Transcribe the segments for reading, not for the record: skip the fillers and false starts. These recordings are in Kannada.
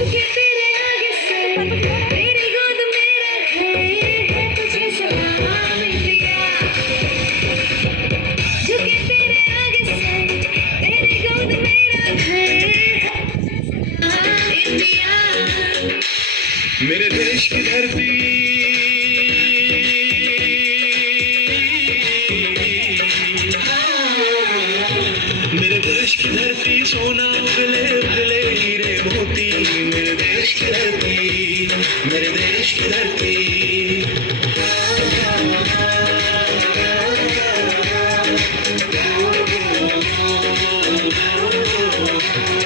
झुके तेरे आगे से तेरी गोद में रखे है तुझे सलाम इंडिया झुके तेरे आगे से तेरी गोद में रखे है सलाम इंडिया मेरे देश की धरती मेरे देश की धरती सोना उगले उगले हीरे मोती मेरे देश की धरती मेरे देश की धरती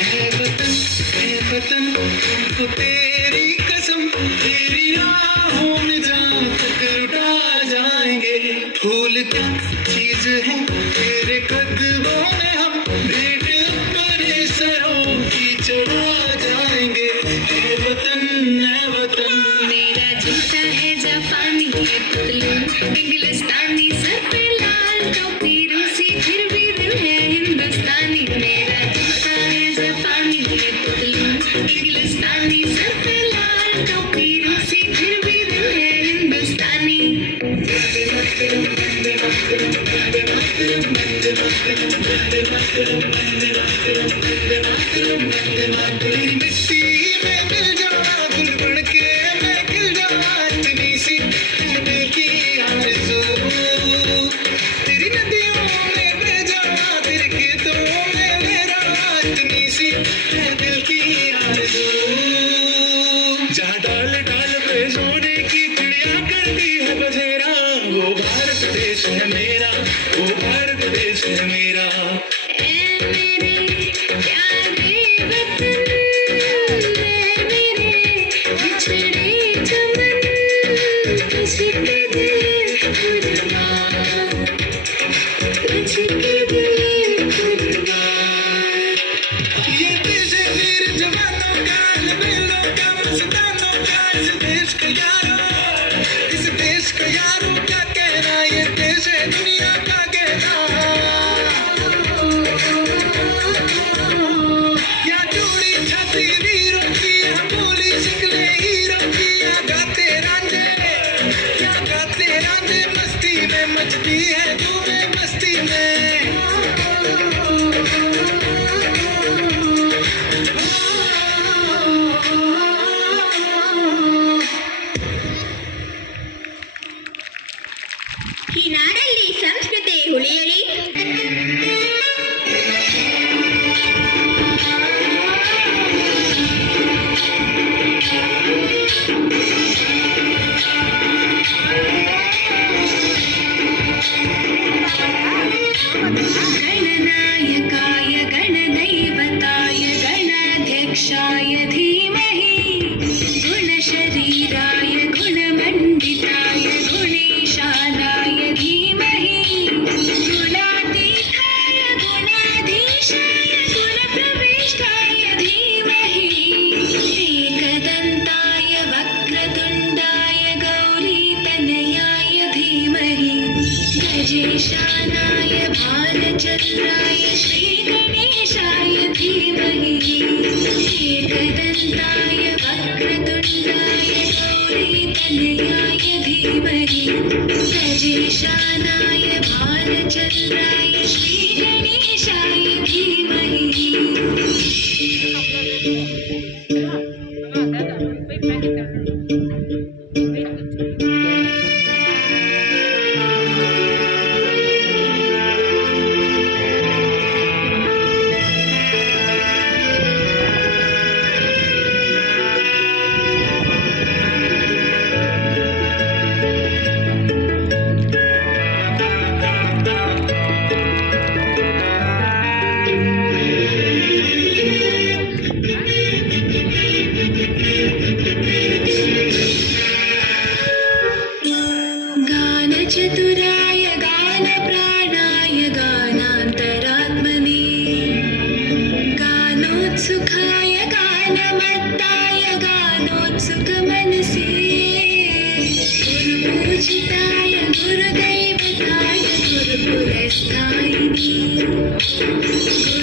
है वतन को तेरी कसम तेरी राहों में जहाँ तक लुटा जाएंगे फूल क्या चीज है तेरे कदमों में हम भेंट अपने सरों की चढ़ा जाएंगे है वतन मेरा जूता है जापानी है पतलून इंग्लिस्तानी सर पे लाल टोपी रूसी फिर भी दिल है हिंदुस्तानी मेरा जूता है जापानी है पतलून इंग्लिस्तानी सर पे लाल टोपी रूसी फिर भी दिल है हिंदुस्तानी तेरी मिट्टी में मिल जावा गुल बन के मैं खिल जावा इतनी सी दिल की आरज़ू तेरी नदियों में बह जावा तेरे खेतों में मेरा इतनी सी है दिल की आरज़ू जहाँ डाल डाल पे सोने की चिड़िया करती है बसेरा वो भारत देश है मेरा वो भारत देश है मेरा ऐ मेरे प्यारे वतन ऐ मेरे बिछड़े चमन तुझके दिल कुर्बान तुझके दिल कुर्बान ये देश है वीर जवानों का लबेलों का मस्तानों का इस देश का यारों क्या कहना ये देश है दुनिया का कहना या जोड़ी छाती वीरों की या बोली शिकले हीरों की या गाते रांझे मस्ती में मचती है धूमें मस्ती में ಈ ನಾಡಲ್ಲಿ ಸಂಸ್ಕೃತಿ ಉಳಿಯಲಿ गणनायकाय गणदैवताय गणाध्यक्षाय धीमहि गुणशरीराय गुणमण्डिताय गुणेशानाय धीमहि गुणातीताय गुणाधीशाय गुणप्रविष्टाय धीमहि एकदन्ताय वक्रतुण्डाय गौरीतनयाय धीमहि गजेशानाय भालचन्द्राय श्रीगणेशाय धीमहि एकदन्ताय वक्रतुण्डाय गौरीतनयाय धीमहि गजेशानाय भालचन्द्राय श्रीगणेशाय धीमहि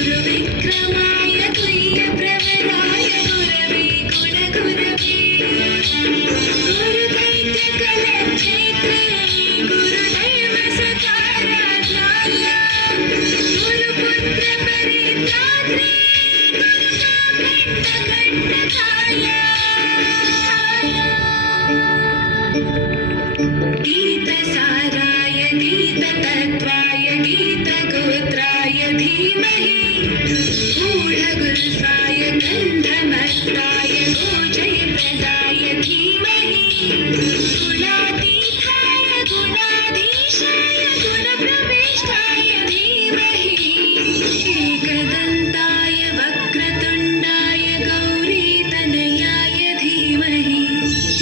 गुरुविक्रमाय तुल्यप्रवराय गुरवे गीतसाराय गीततत्त्वाय गीतगोत्राय धीमहि गूढगुल्फाय गन्धमत्ताय गोजयप्रदाय धीमहि गुणातीताय गुणाधीशाय गुणप्रविष्टाय धीमहि एकदन्ताय वक्रतुण्डाय गौरीतनयाय धीमहि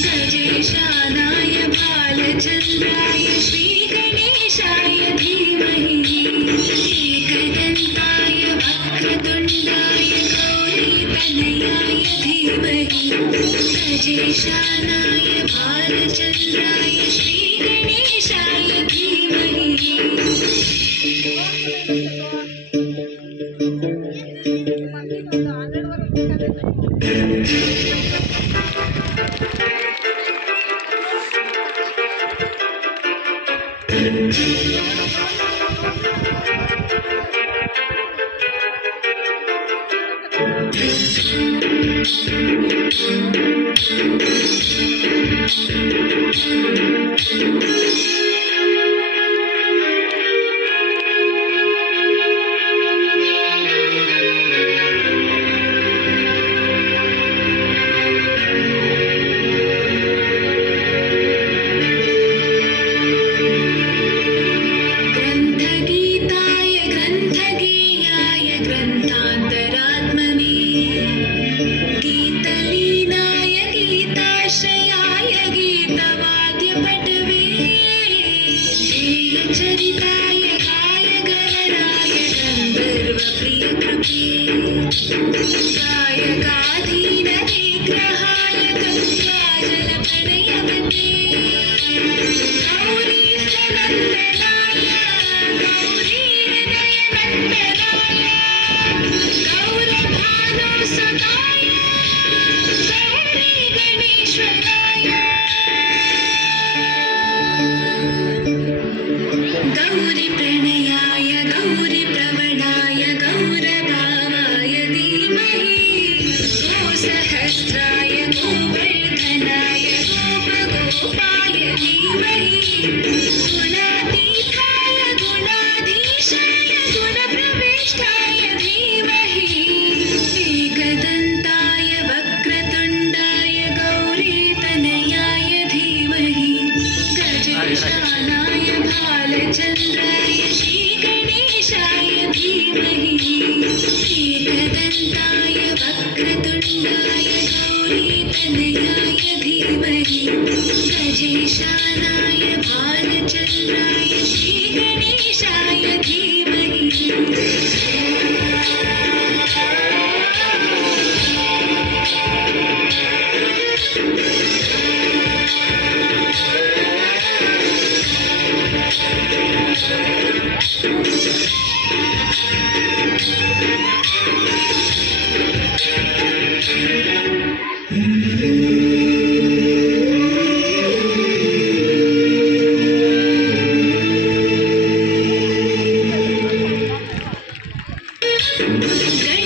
गजेशानाय बालचन्द्राय श्रीगणेशाय धीमहि एकदन्ताय वक्रतुण्डाय गौरीतनयाय धीमहि गजेशानाय बालचन्द्राय श्रीगणेशाय धीमहि ग्रन्थगीताय ग्रन्थगीयाय ग्रन्थान्तरात्मने गीतलीनाय गीताश्रयाय गीतवाद्यपटवे ध्येयचरिताय गायगहराय गन्धर्वप्रियकृते गायकाधीनविग्रहाय गङ्गाजलप्रणयवते गौरीशनन्दनाय गौरीहृदयनन्दनाय गौरभानुसुताय गौरीगणेश्वराय गौरीप्रणयाय गौरीप्रवणाय गौरभावाय धीमहि गोसहस्राय गोवर्धनाय गोपगोपाय धीमहि गुणातीताय गुणाधीशाय गुणप्रविष्टाय धीमहि एकदन्ताय वक्रतुण्डाय गौरीतनयाय धीमहि गजेशानाय बालचन्द्राय श्रीगणेशाय धीमहि एकदन्ताय वक्रतुण्डाय गौरीतनयाय धीमहि गजेशानाय बालचन्द्राय श्रीगणेशाय धीमहि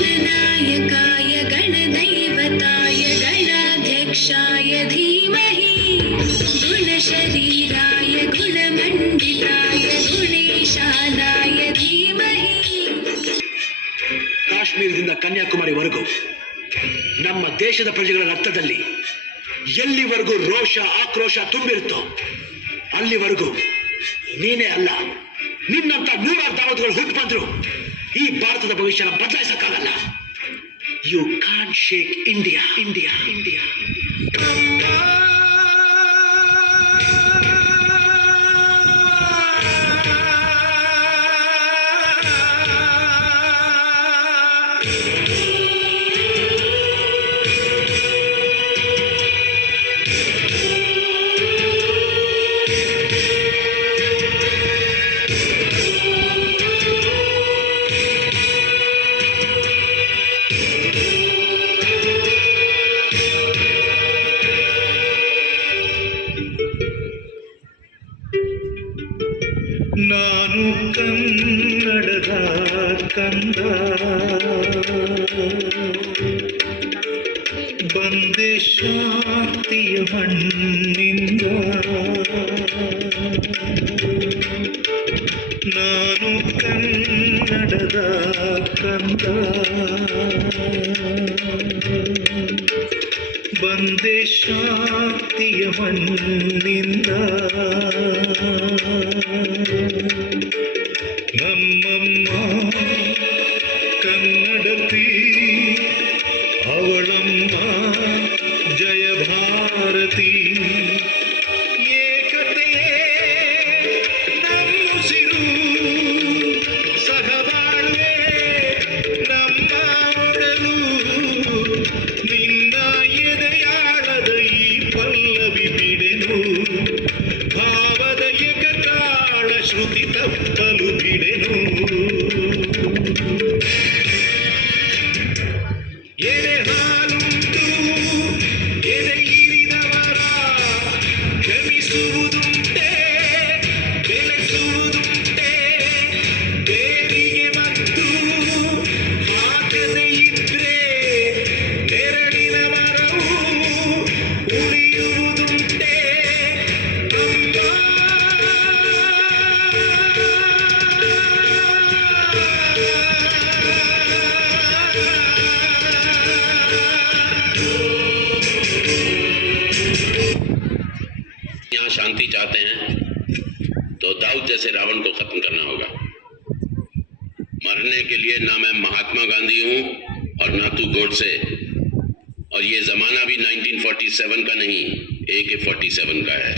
गणनायकाय गणदैवताय गणाध्यक्षाय धीमहि गुणशरीराय गुणमण्डिताय गुणेशानाय धीमहि ಕಾಶ್ಮೀರದಿಂದ ಕನ್ಯಾಕುಮಾರಿವರೆಗೂ ನಮ್ಮ ದೇಶದ ಪ್ರಜೆಗಳ ರಕ್ತದಲ್ಲಿ ಎಲ್ಲಿವರೆಗೂ ರೋಷ ಆಕ್ರೋಶ ತುಂಬಿರುತ್ತೋ ಅಲ್ಲಿವರೆಗೂ ನೀನೇ ಅಲ್ಲ ನಿನ್ನಂತ ನೂರಾರು ದಾವತ್ಗಳು ಹುಟ್ಟು ಬಂದ್ರು ಈ ಭಾರತದ ಭವಿಷ್ಯನ ಬದಲಾಯಿಸಕ್ಕಾಗಲ್ಲ. You can't shake India India India ನಾನು ಕನ್ನಡದ ಕಂದ ಬಂದೆ ಶಾಂತಿಯ ಮಣ್ಣಿಂದ ನಾನು ಕನ್ನಡದ ಕಂದ ಬಂದೆ ಶಾಂತಿಯ ಮಣ್ಣಿಂದ ನಮ್ಮಮ್ಮ ಕನ್ನಡತಿ ಅವಳಮ್ಮ ಜಯ ಭಾರತಿ ಏಕತೆಯೇ ನಮ್ಮುಸಿರು ಸಹಬಾಳ್ವೆ ನಮ್ಮ ಒಡಲು ನಿನ್ನ ಎದೆಯಾಳದ ಈ ಪಲ್ಲವಿ ಬಿಡೆನು ಭಾವದ ಏಕತಾಳ ಶ್ರುತಿ ತಪ್ಪಲು ಬಿಡೆನು ಎದೆ ಹಾಲುಂಟು ಎದೆ ಇರಿದವರ ಕ್ಷಮಿಸುವುದುಂಟೆ ಬೆಳೆಸುವುದುಂಟೆ ಬೇರಿಗೆ ಮತ್ತು ಹಾಕದೆ ಇದ್ರೆ ನೆರಳಿನ ಮರವು ಉಳಿಯುವುದುಂಟೆ यहाँ शांति चाहते हैं तो दाऊद जैसे रावण को खत्म करना होगा। मरने के लिए ना मैं महात्मा गांधी हूं और ना तू गोडसे, और ये जमाना भी 1947 का नहीं, AK-47 का है।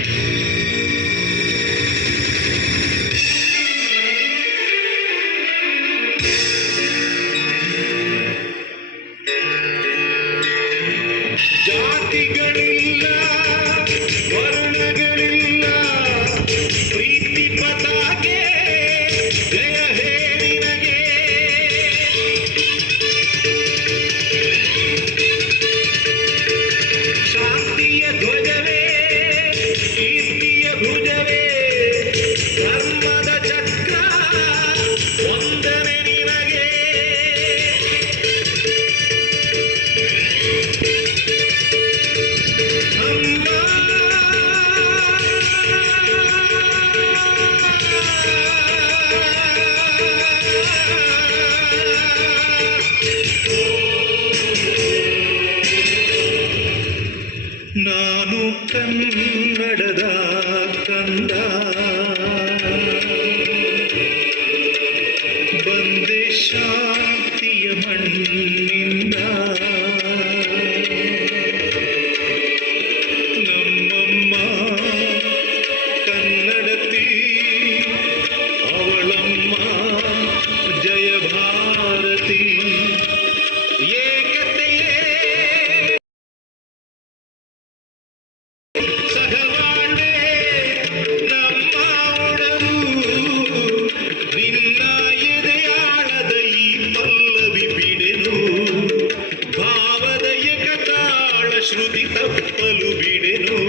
ಜಾತಿಗಳಿಲ್ಲ ವರ್ಣಗಳಿಲ್ಲ ಪ್ರೀತಿ ಪತಾಕೆ ಜಯ ಹೇಳಿನಗೆ ಶಾಂತಿಯ ಧ್ವಜವೇ ಕೀರ್ತಿಯ ಭುಜವೇ ಧರ್ಮದ ಚಕ್ರ ವಂದನೆ ನಿನಗೆ ನಾನು ಕನ್ನಡದ ಕಂದ ಬಂದೆ ಶಾಂತಿಯ ಮಣ್ಣಿಂದ ನಮ್ಮಮ್ಮ ಕನ್ನಡತಿ ಅವಳಮ್ಮ ಜಯ ಭಾರತಿ ಏಕತೆಯೇ ಸಹಬಾಳ್ವೆ ನಮ್ಮ ಒಡಲು ನಿನ್ನ ಎದೆಯಾಳದ ಈ ಪಲ್ಲವಿ ಬಿಡೆನು ಭಾವದ ಏಕತಾಳ ಶ್ರುತಿ ತಪ್ಪಲು ಬಿಡೆನು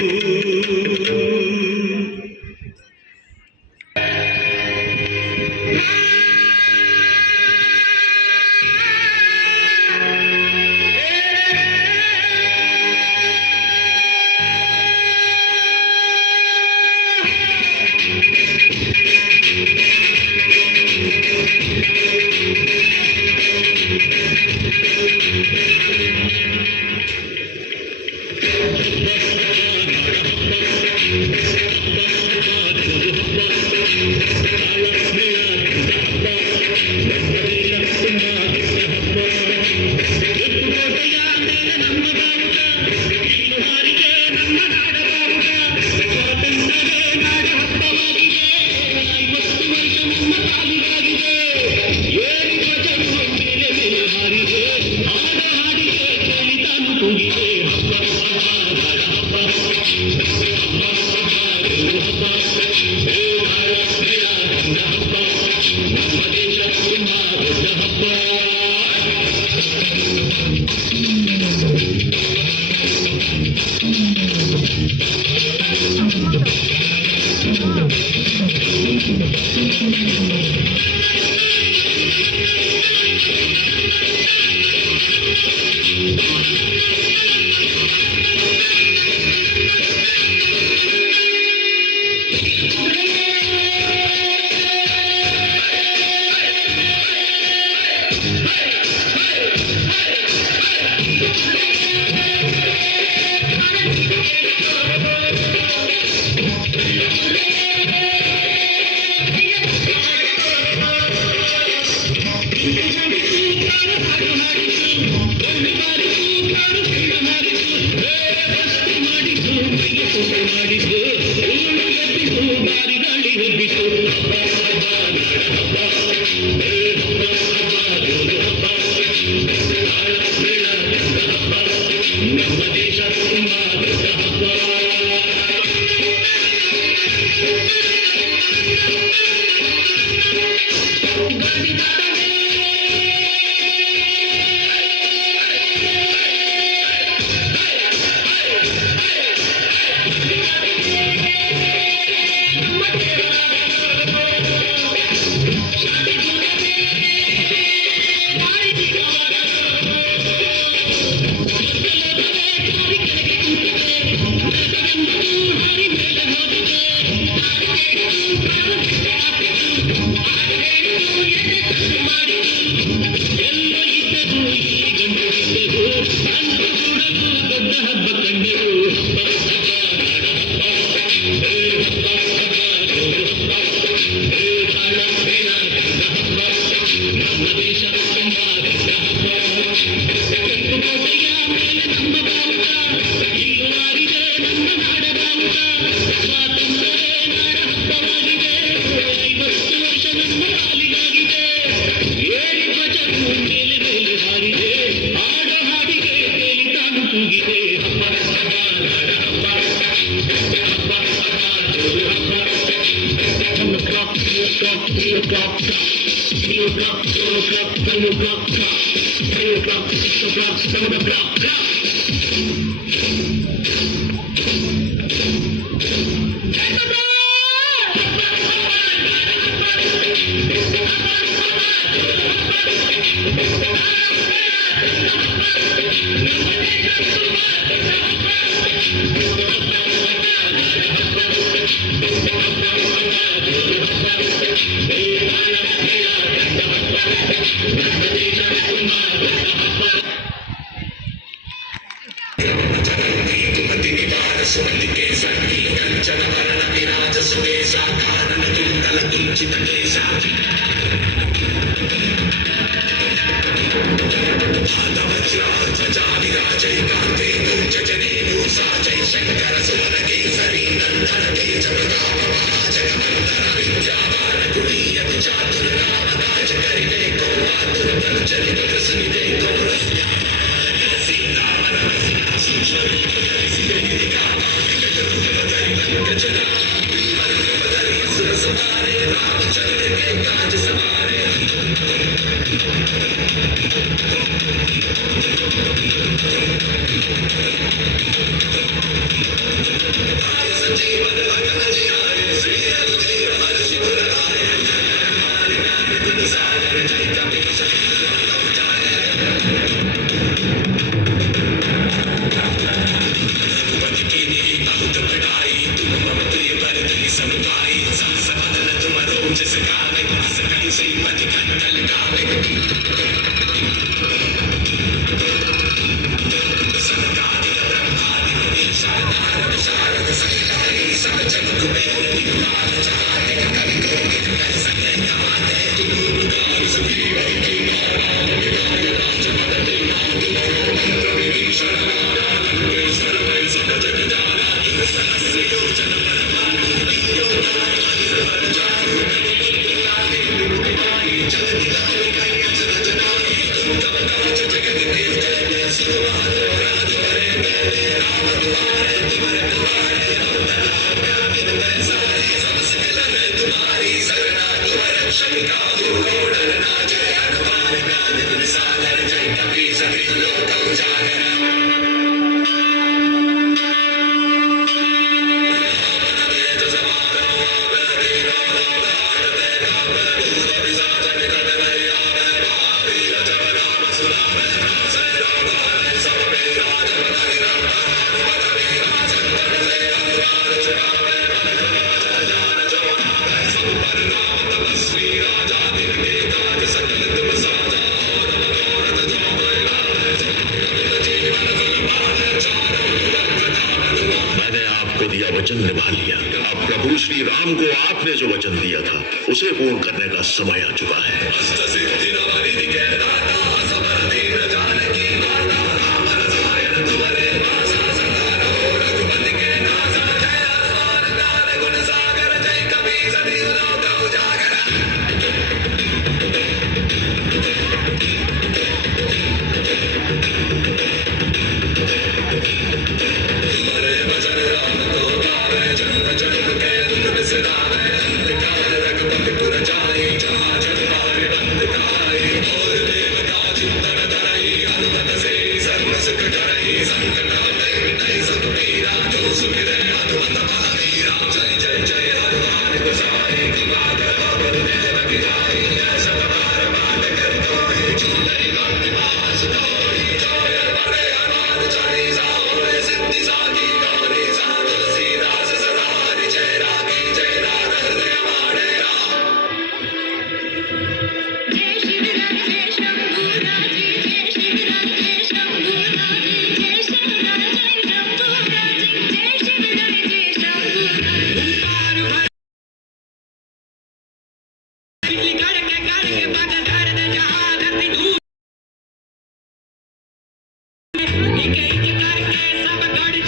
वचन निभा लिया। अब प्रभु श्री राम को आपने जो वचन दिया था उसे पूर्ण करने का समय आ चुका है।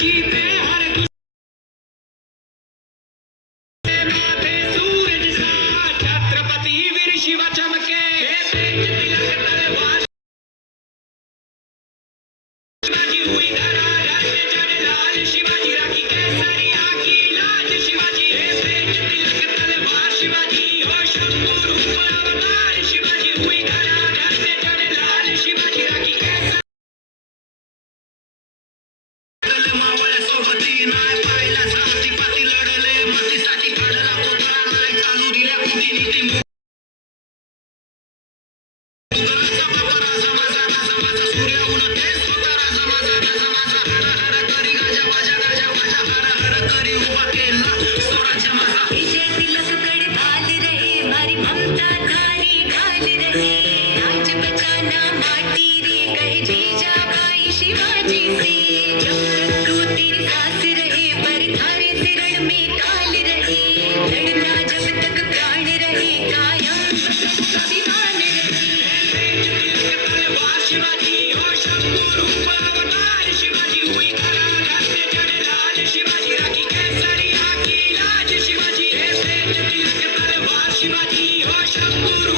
जीते हर माथे सूरज सा छत्रपति वीर शिव चमके तेज तिलक तलवार शिवाजी हुई धराधर में जड़ लाल शिवाजी राखी केसरिया की लाज शिवाजी तेज तिलक तलवार शिवाजी हो शंभू रूप अवतार शिवाजी हुई धराधर में जड़ लाल शिवाजी राखी मावळ्या सोबती नाय पाहिला साथी पाती लढले मतीसाठी काढला कोपरा नाय चालू दिल्या कुटी नीती राजा बाबा राजा माझा सूर्य उन तेज होता राजा माझा हर हर करी गाजा वाजा हर हर करी उभा केला स्वराज्य माझा विजय तिलक कड़े भाल रहे मारी ममता थारी ढाल रहे आज बचाना माटी रे कहे जीजा बाई शिवाजी से जब तक तू तेरी सांस रहे पर थारे से रण में काल रहे लड़ना जब तक प्राण रहे कायम अभिमान रहे तेज तिलक तलवार शिवाजी हो शंभू रूप अवतार शिवाजी हुई धराधर में जड़ लाल शिवाजी राखी केसरिया की लाज शिवाजी तेज तिलक तलवार शिवाजी हो शंभू